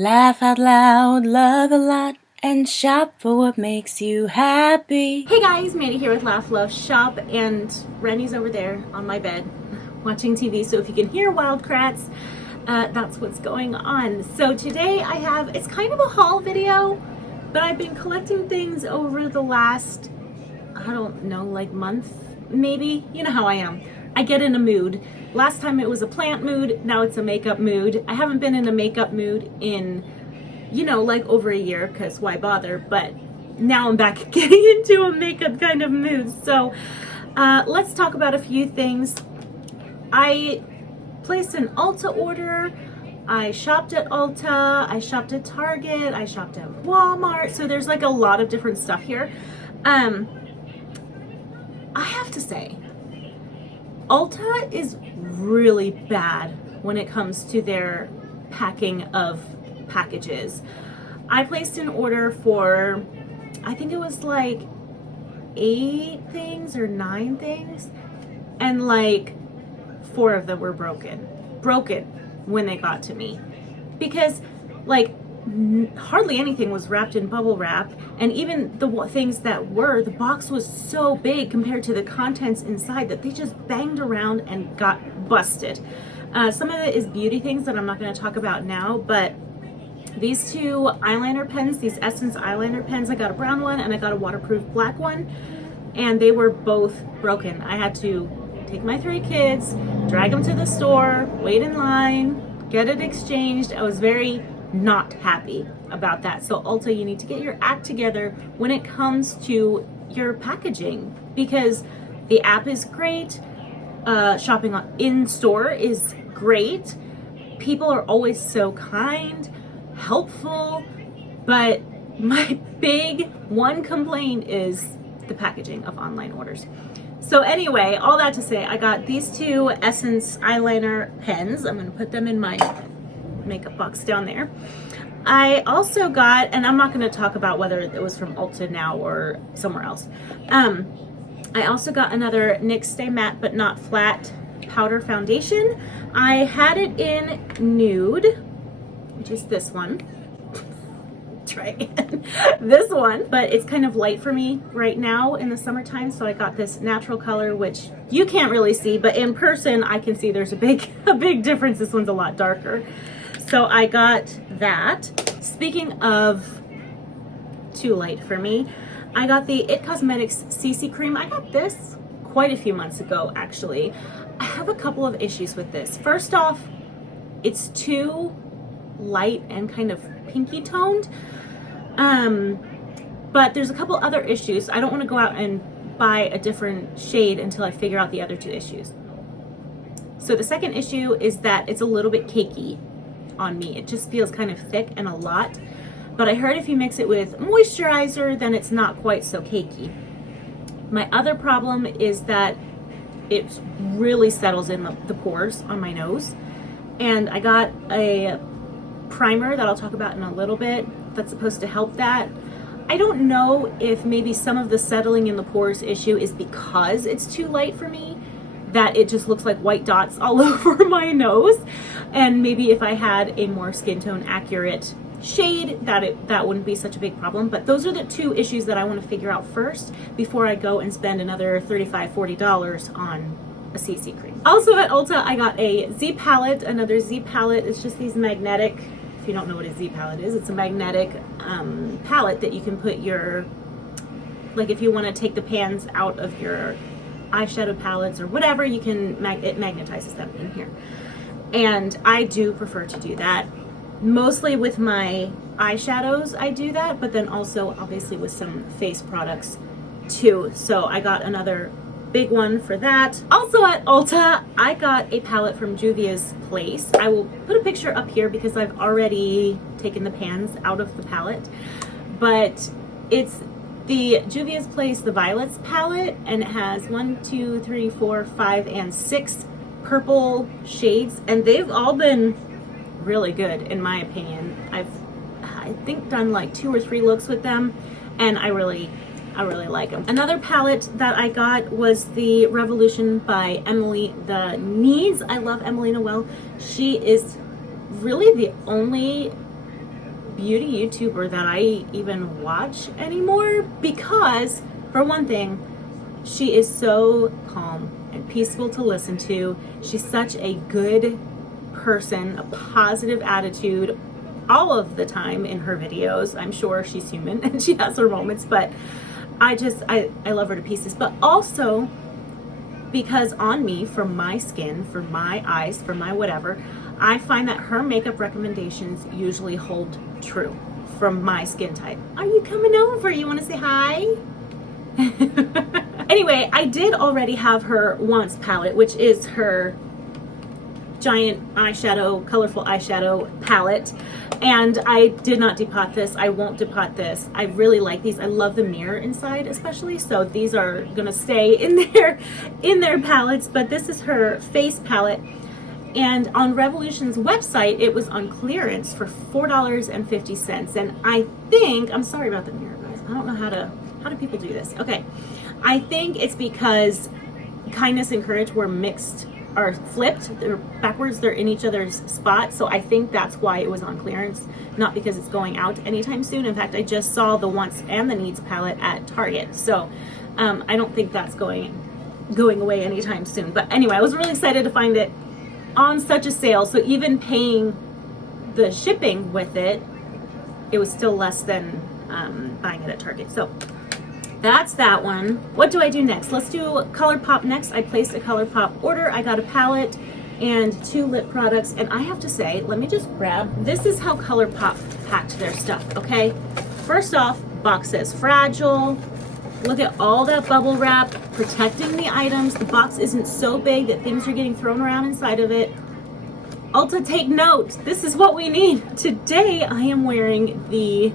Laugh out loud, love a lot, and shop for what makes you happy. Hey guys, Mandy here with Laugh, Love, Shop, and Rennie's over there on my bed watching TV, so if you can hear wild crats, that's what's going on. So today it's kind of a haul video, but I've been collecting things over the last, I don't know, like month, maybe. You know how I am. I get in a mood. Last time it was a plant mood, now it's a makeup mood. I haven't been in a makeup mood in, like over a year, because why bother? But now I'm back getting into a makeup kind of mood. So let's talk about a few things. I placed an Ulta order. I shopped at Ulta, I shopped at Target, I shopped at Walmart. So there's like a lot of different stuff here. I have to say, Ulta is really bad when it comes to their packing of packages. I placed an order for, I think it was like 8 things or 9 things, and like 4 of them were broken when they got to me, because like hardly anything was wrapped in bubble wrap, and even the things that were, the box was so big compared to the contents inside that they just banged around and got busted. Some of it is beauty things that I'm not going to talk about now, but these 2 eyeliner pens, these Essence eyeliner pens, I got a brown one and I got a waterproof black one, and they were both broken. I had to take my 3 kids, drag them to the store, wait in line, get it exchanged. I was very not happy about that. So Ulta, you need to get your act together when it comes to your packaging, because the app is great. Shopping in store is great. People are always so kind, helpful, but my big one complaint is the packaging of online orders. So anyway, all that to say, I got these 2 Essence eyeliner pens. I'm going to put them in my makeup box down there. I also got, and I'm not going to talk about whether it was from Ulta now or somewhere else. I also got another NYX Stay Matte But Not Flat powder foundation. I had it in nude, which is this one. Try again. This one, but it's kind of light for me right now in the summertime, so I got this natural color, which you can't really see, but in person I can see there's a big difference. This one's a lot darker. So I got that. Speaking of too light for me, I got the It Cosmetics CC cream. I got this quite a few months ago, actually. I have a couple of issues with this. First off, it's too light and kind of pinky toned. But there's a couple other issues. I don't want to go out and buy a different shade until I figure out the other 2 issues. So the second issue is that it's a little bit cakey on me. It just feels kind of thick and a lot. But I heard if you mix it with moisturizer, then it's not quite so cakey. My other problem is that it really settles in the pores on my nose. And I got a primer that I'll talk about in a little bit that's supposed to help that. I don't know if maybe some of the settling in the pores issue is because it's too light for me, that it just looks like white dots all over my nose. And maybe if I had a more skin tone accurate shade, that wouldn't be such a big problem. But those are the 2 issues that I want to figure out first before I go and spend another $35–40 on a CC cream. Also at Ulta, I got a Z palette, another Z palette. It's just these magnetic, if you don't know what a Z palette is, it's a magnetic palette that you can put your, like if you want to take the pans out of your eyeshadow palettes or whatever, you can, it magnetizes them in here. And I do prefer to do that. Mostly with my eyeshadows I do that, but then also obviously with some face products too. So I got another big one for that. Also at Ulta, I got a palette from Juvia's Place. I will put a picture up here because I've already taken the pans out of the palette. But it's the Juvia's Place, the Violets palette, and it has 1, 2, 3, 4, 5, and 6 purple shades, and they've all been really good in my opinion. I think done like 2 or 3 looks with them, and I really like them. Another palette that I got was the Revolution by Emily the Needs. I love Emily Noel. She is really the only beauty YouTuber that I even watch anymore, because for one thing, she is so calm and peaceful to listen to. She's such a good person, a positive attitude all of the time in her videos. I'm sure she's human and she has her moments, but I love her to pieces. But also because on me, for my skin, for my eyes, for my whatever, I find that her makeup recommendations usually hold true from my skin type. Are you coming over? You want to say hi? Anyway, I did already have her Once palette, which is her giant eyeshadow, colorful eyeshadow palette, and I did not depot this. I won't depot this. I really like these. I love the mirror inside especially, so these are gonna stay in their palettes. But this is her face palette, and on Revolution's website it was on clearance for $4.50. And I think, I'm sorry about the mirror, guys, I don't know how do people do this. Okay, I think it's because kindness and courage were mixed, are flipped, they're backwards, they're in each other's spot. So I think that's why it was on clearance, not because it's going out anytime soon. In fact, I just saw the Wants and the Needs palette at Target, so I don't think that's going away anytime soon. But anyway, I was really excited to find it on such a sale, so even paying the shipping with it, it was still less than buying it at Target. So that's that one. What do I do next? Let's do ColourPop next. I placed a ColourPop order. I got a palette and 2 lip products. And I have to say, let me just grab, this is how ColourPop packed their stuff, okay? First off, box says fragile. Look at all that bubble wrap protecting the items. The box isn't so big that things are getting thrown around inside of it. Ulta, take note. This is what we need. Today, I am wearing the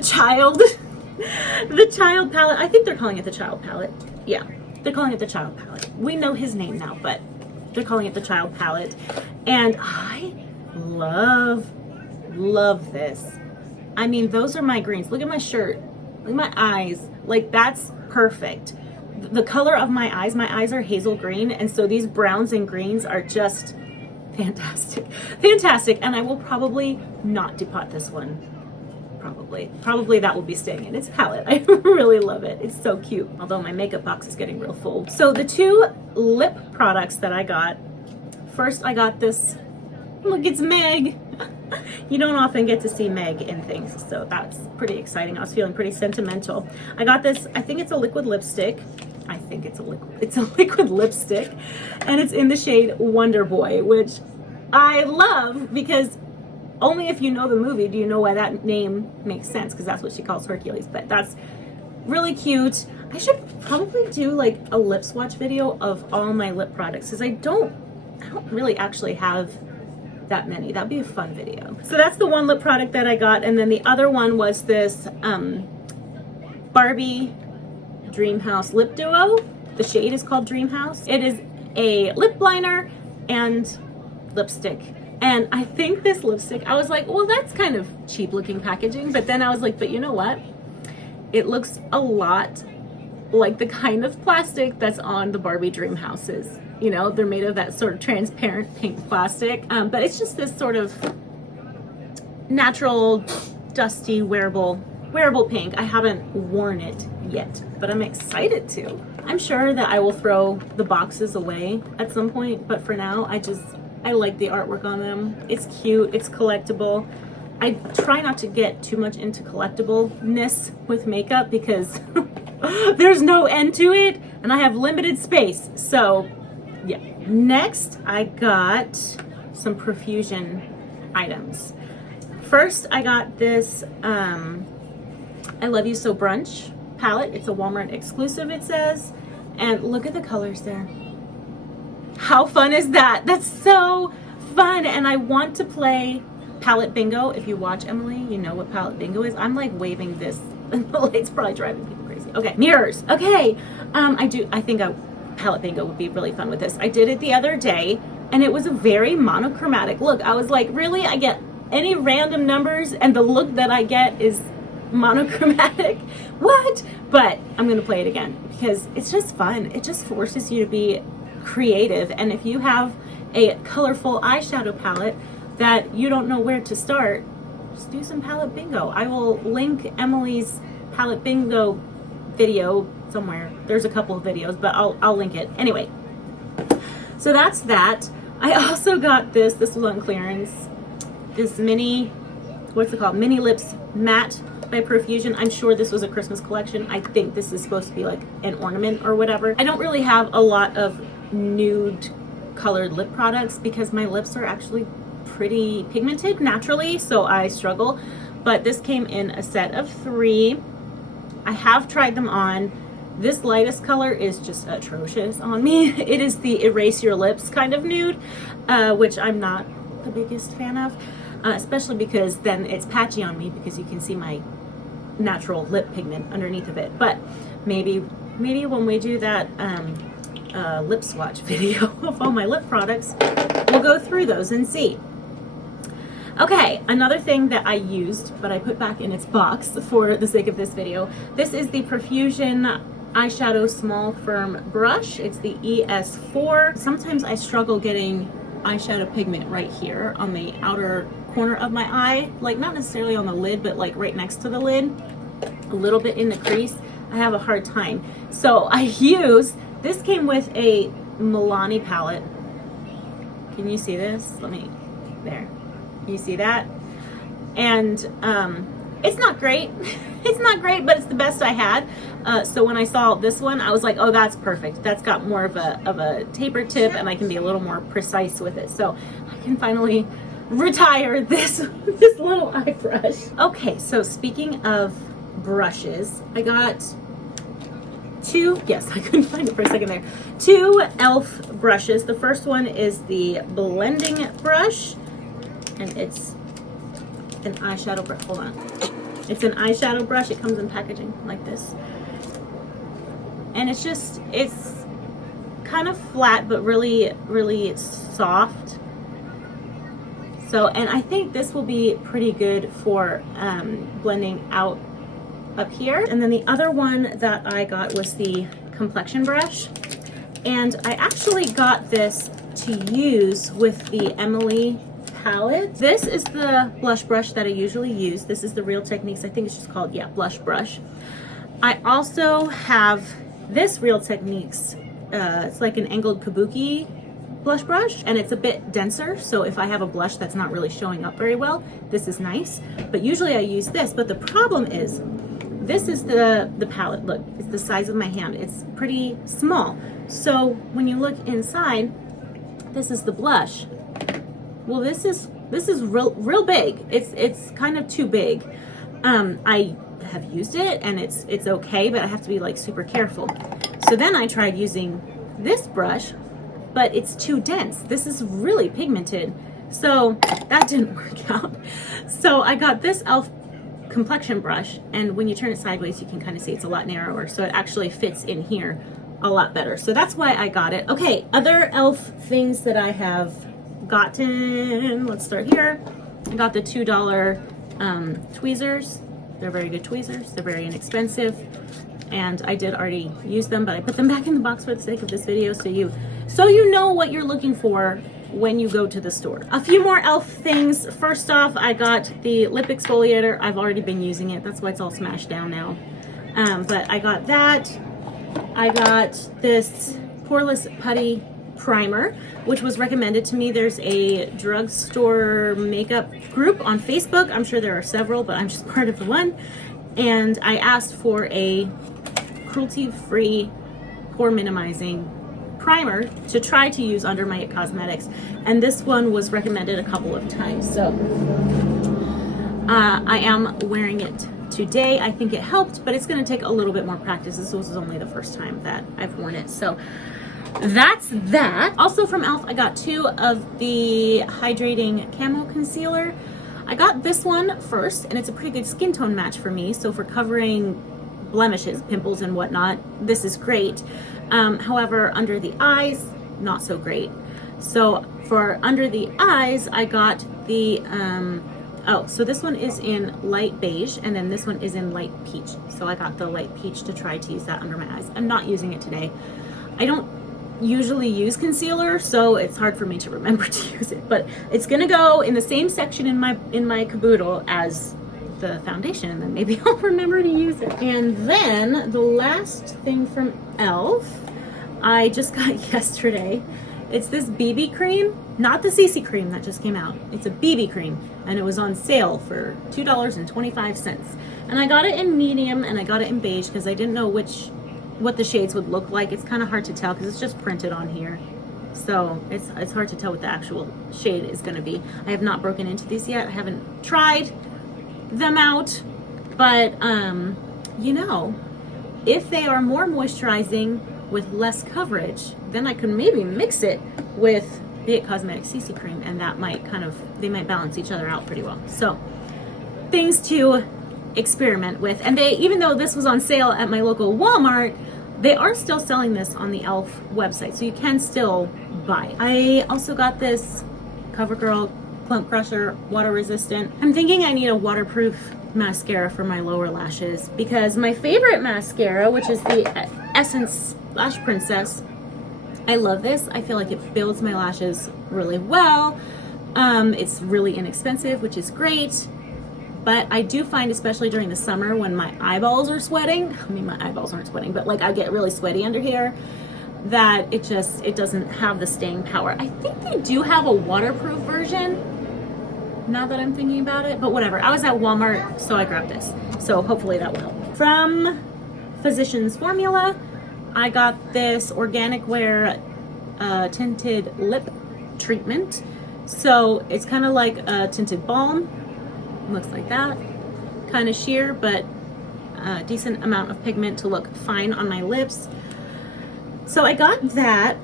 child the child palette. I think they're calling it the child palette. Yeah, they're calling it the child palette. We know his name now, but they're calling it the child palette. And I love this. I mean, those are my greens. Look at my shirt. Look at my eyes. Like, that's perfect. The color of my eyes are hazel green, and so these browns and greens are just fantastic. Fantastic. And I will probably not depot this one. Probably that will be staying in its palette. I really love it. It's so cute. Although my makeup box is getting real full. So the 2 lip products that I got. First, I got this. Look, it's Meg. You don't often get to see Meg in things, so that's pretty exciting. I was feeling pretty sentimental. I got this, I think it's a liquid lipstick. It's a liquid lipstick, and it's in the shade Wonder Boy, which I love because only if you know the movie do you know why that name makes sense, because that's what she calls Hercules. But that's really cute. I should probably do like a lip swatch video of all my lip products, because I don't really actually have that many. That'd be a fun video. So that's the one lip product that I got, and then the other one was this Barbie Dream House lip duo. The shade is called Dream House. It is a lip liner and lipstick. And I think this lipstick, I was like, well, that's kind of cheap looking packaging. But then I was like, but you know what? It looks a lot like the kind of plastic that's on the Barbie Dream Houses. You know, they're made of that sort of transparent pink plastic. But it's just this sort of natural, dusty, wearable pink. I haven't worn it yet, but I'm excited to. I'm sure that I will throw the boxes away at some point, but for now, I like the artwork on them. It's cute, it's collectible. I try not to get too much into collectible-ness with makeup because there's no end to it and I have limited space. So yeah. Next, I got some Profusion items. First, I got this I Love You So Brunch palette. It's a Walmart exclusive, it says. And look at the colors there. How fun is that? That's so fun. And I want to play palette bingo. If you watch Emily, you know what palette bingo is. I'm like waving this. The light's probably driving people crazy. Okay, mirrors. Okay, I think a palette bingo would be really fun with this. I did it the other day, and it was a very monochromatic look. I was like, really? I get any random numbers, and the look that I get is monochromatic? What? But I'm gonna play it again because it's just fun. It just forces you to be creative. And if you have a colorful eyeshadow palette that you don't know where to start, just do some palette bingo. I will link Emily's palette bingo video somewhere. There's a couple of videos, but I'll link it. Anyway, so that's that. I also got this was on clearance, this mini, what's it called? Mini Lips Matte by Profusion. I'm sure this was a Christmas collection. I think this is supposed to be like an ornament or whatever. I don't really have a lot of nude colored lip products because my lips are actually pretty pigmented naturally, so I struggle. But this came in a set of 3. I have tried them on. This lightest color is just atrocious on me. It is the Erase Your Lips kind of nude, which I'm not the biggest fan of, especially because then it's patchy on me because you can see my natural lip pigment underneath of it. But maybe when we do that lip swatch video of all my lip products, we'll go through those and see. Okay, another thing that I used, but I put back in its box for the sake of this video, this is the Profusion Eyeshadow Small Firm Brush. It's the ES4. Sometimes I struggle getting eyeshadow pigment right here on the outer corner of my eye, like not necessarily on the lid, but like right next to the lid, a little bit in the crease. I have a hard time. So I use, this came with a Milani palette. Can you see this? There. You see that? And it's not great. It's not great, but it's the best I had. So when I saw this one, I was like, oh, that's perfect. That's got more of a taper tip, and I can be a little more precise with it. So I can finally retire this little eye brush. Okay, so speaking of brushes, I got 2, yes, I couldn't find it for a second there, 2 e.l.f. brushes. The first one is the blending brush, and it's an eyeshadow brush. Hold on. It's an eyeshadow brush. It comes in packaging like this. And it's kind of flat, but really, really soft. So, and I think this will be pretty good for blending out up here. And then the other one that I got was the complexion brush. And I actually got this to use with the Emily palette. This is the blush brush that I usually use. This is the Real Techniques, I think it's just called, yeah, blush brush. I also have this Real Techniques, it's like an angled kabuki blush brush, and it's a bit denser, so if I have a blush that's not really showing up very well, this is nice. But usually I use this, but the problem is, this is the palette. Look, it's the size of my hand. It's pretty small. So when you look inside, this is the blush. Well, this is real big. It's kind of too big. I have used it and it's okay, but I have to be like super careful. So then I tried using this brush, but it's too dense. This is really pigmented, so that didn't work out. So I got this e.l.f. complexion brush, and when you turn it sideways, you can kind of see it's a lot narrower, so it actually fits in here a lot better. So that's why I got it. Okay, other e.l.f. things that I have gotten, let's start here. I got the $2 tweezers. They're very good tweezers. They're very inexpensive, and I did already use them, but I put them back in the box for the sake of this video, so you know what you're looking for when you go to the store. A few more e.l.f. things. First off, I got the lip exfoliator. I've already been using it. That's why it's all smashed down now. But I got that. I got this Poreless Putty Primer, which was recommended to me. There's a drugstore makeup group on Facebook. I'm sure there are several, but I'm just part of the one. And I asked for a cruelty-free pore minimizing primer to try to use under my cosmetics, and this one was recommended a couple of times, so I am wearing it today. I think it helped, but it's going to take a little bit more practice. This was only the first time that I've worn it, so that's that. Also from e.l.f. I got 2 of the hydrating camo concealer. I got this one first, and it's a pretty good skin tone match for me, so for covering blemishes, pimples and whatnot, this is great. However, under the eyes, not so great. So for under the eyes, I got the, so this one is in light beige, and then this one is in light peach. So I got the light peach to try to use that under my eyes. I'm not using it today. I don't usually use concealer, so it's hard for me to remember to use it, but it's gonna go in the same section in my caboodle as the foundation, and then maybe I'll remember to use it. And then the last thing from e.l.f. I just got yesterday. It's this BB cream, not the CC cream that just came out. It's a BB cream, and it was on sale for $2.25. And I got it in medium and I got it in beige because I didn't know what the shades would look like. It's kind of hard to tell because it's just printed on here. So it's hard to tell what the actual shade is going to be. I have not broken into these yet. I haven't tried them out, but you know, if they are more moisturizing with less coverage, then I could maybe mix it with the It Cosmetics CC cream, and that might they might balance each other out pretty well. So things to experiment with. And even though this was on sale at my local Walmart, they are still selling this on the e.l.f. website, so you can still buy it. I also got this CoverGirl Clump Crusher water resistant. I'm thinking I need a waterproof mascara for my lower lashes because my favorite mascara, which is the Essence Lash Princess, I love this. I feel like it builds my lashes really well. It's really inexpensive, which is great. But I do find, especially during the summer when my eyeballs are sweating, I mean, my eyeballs aren't sweating, but like I get really sweaty under here, that it doesn't have the staying power. I think they do have a waterproof version, now that I'm thinking about it, but whatever. I was at Walmart, so I grabbed this. So hopefully that will help. From Physicians Formula, I got this Organic Wear tinted lip treatment. So it's kind of like a tinted balm. Looks like that, kind of sheer, but a decent amount of pigment to look fine on my lips. So I got that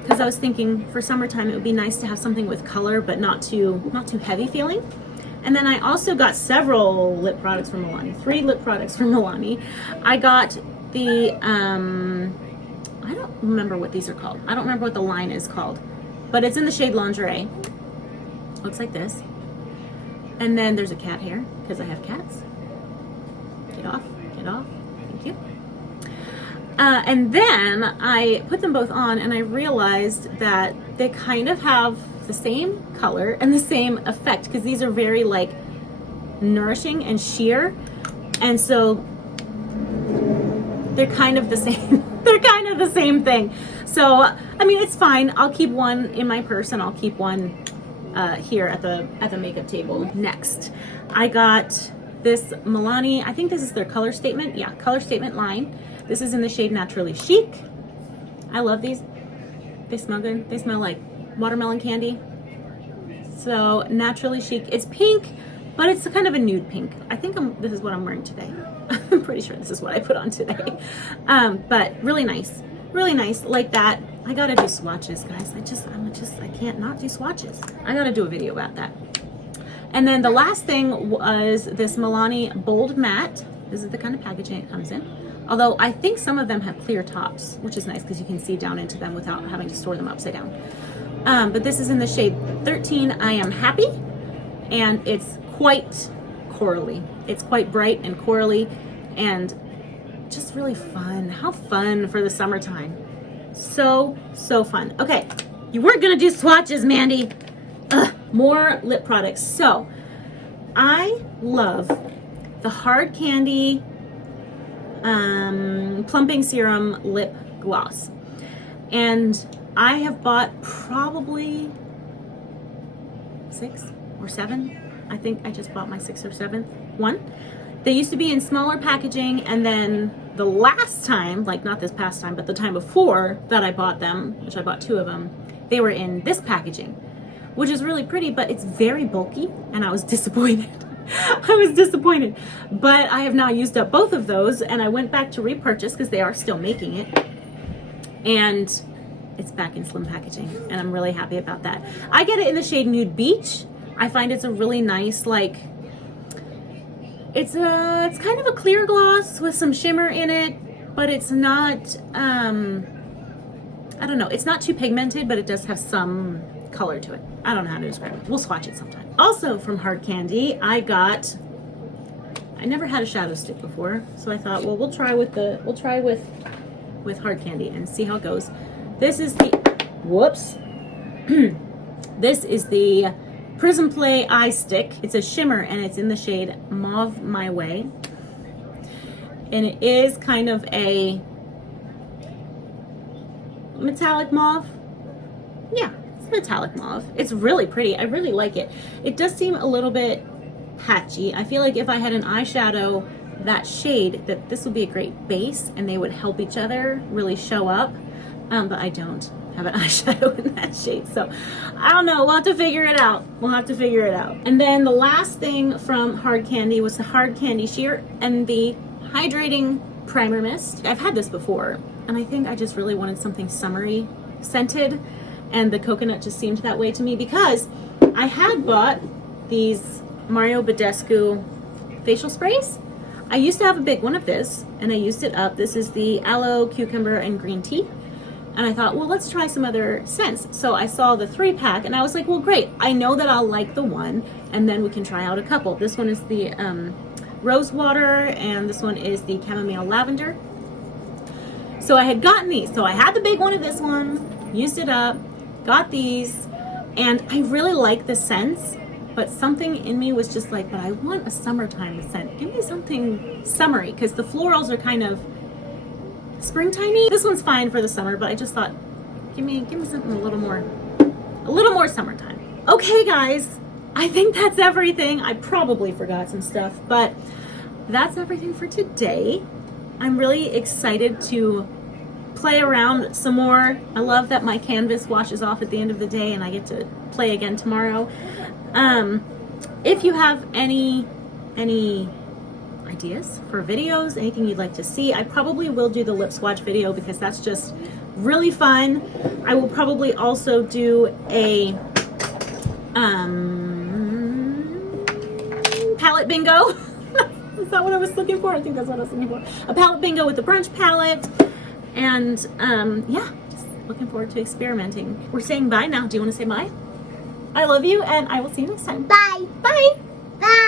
because I was thinking for summertime it would be nice to have something with color but not too heavy feeling. And then I also got several lip products from Milani, 3 lip products from Milani. I got the I don't remember what these are called. I don't remember what the line is called, but it's in the shade Lingerie. Looks like this. And then there's a cat hair, because I have cats. Get off, thank you. And then I put them both on and I realized that they kind of have the same color and the same effect, because these are very like nourishing and sheer. And so they're kind of the same, they're kind of the same thing. So, I mean, it's fine. I'll keep one in my purse and I'll keep one here at the makeup table. Next, I got this Milani, I think this is their color statement. Yeah, color statement line. This is in the shade Naturally Chic. I love these. They smell good. They smell like watermelon candy. So Naturally Chic. It's pink, but it's kind of a nude pink. I think this is what I'm wearing today. I'm pretty sure this is what I put on today. But really nice. Really nice, like that. I gotta do swatches, guys. I can't not do swatches. I gotta do a video about that. And then the last thing was this Milani Bold Matte. This is the kind of packaging it comes in. Although I think some of them have clear tops, which is nice because you can see down into them without having to store them upside down. But this is in the shade 13, I Am Happy. And it's quite corally. It's quite bright and corally and just really fun. How fun for the summertime. So fun. Okay, you weren't gonna do swatches, Mandy. Ugh, more lip products. So I love the Hard Candy Plumping Serum Lip Gloss. And I have bought probably 6 or 7. I think I just bought my 6th or 7th one. They used to be in smaller packaging, and then the last time, like not this past time, but the time before that I bought them, which I bought 2 of them, they were in this packaging, which is really pretty, but it's very bulky, and I was disappointed. I was disappointed. But I have now used up both of those, and I went back to repurchase because they are still making it. And it's back in slim packaging, and I'm really happy about that. I get it in the shade Nude Beach. I find it's a really nice, like, it's kind of a clear gloss with some shimmer in it, but it's not, I don't know, it's not too pigmented, but it does have some color to it. I don't know how to describe it. We'll swatch it sometime. Also from Hard Candy, I never had a shadow stick before, so I thought, well, we'll try with Hard Candy and see how it goes. This is the, whoops. This is the Prism Play Eye Stick. It's a shimmer and it's in the shade Mauve My Way. And it is kind of a metallic mauve. Yeah, it's metallic mauve. It's really pretty. I really like it. It does seem a little bit patchy. I feel like if I had an eyeshadow that shade, that this would be a great base and they would help each other really show up. But I don't have an eyeshadow in that shade, so I don't know. We'll have to figure it out. We'll have to figure it out. And then the last thing from Hard Candy was the Hard Candy Sheer and the Hydrating Primer Mist. I've had this before, and I think I just really wanted something summery scented, and the coconut just seemed that way to me because I had bought these Mario Badescu facial sprays. I used to have a big one of this, and I used it up. This is the Aloe, Cucumber, and Green Tea. And I thought, well, let's try some other scents. So I saw the 3-pack, and I was like, well, great. I know that I'll like the one, and then we can try out a couple. This one is the Rose Water, and this one is the Chamomile Lavender. So I had gotten these. So I had the big one of this one, used it up, got these, and I really like the scents, but something in me was just like, but I want a summertime scent. Give me something summery, because the florals are kind of springtimey. This one's fine for the summer, but I just thought, give me something a little more summertime. Okay, guys, I think that's everything. I probably forgot some stuff, but that's everything for today. I'm really excited to play around some more. I love that my canvas washes off at the end of the day and I get to play again tomorrow. If you have any ideas for videos, anything you'd like to see, I probably will do the lip swatch video because that's just really fun. I will probably also do a palette bingo. Is that what I was looking for? I think that's what I was looking for. A palette bingo with the brunch palette. And yeah, just looking forward to experimenting. We're saying bye now. Do you want to say bye? I love you, and I will see you next time. Bye. Bye. Bye.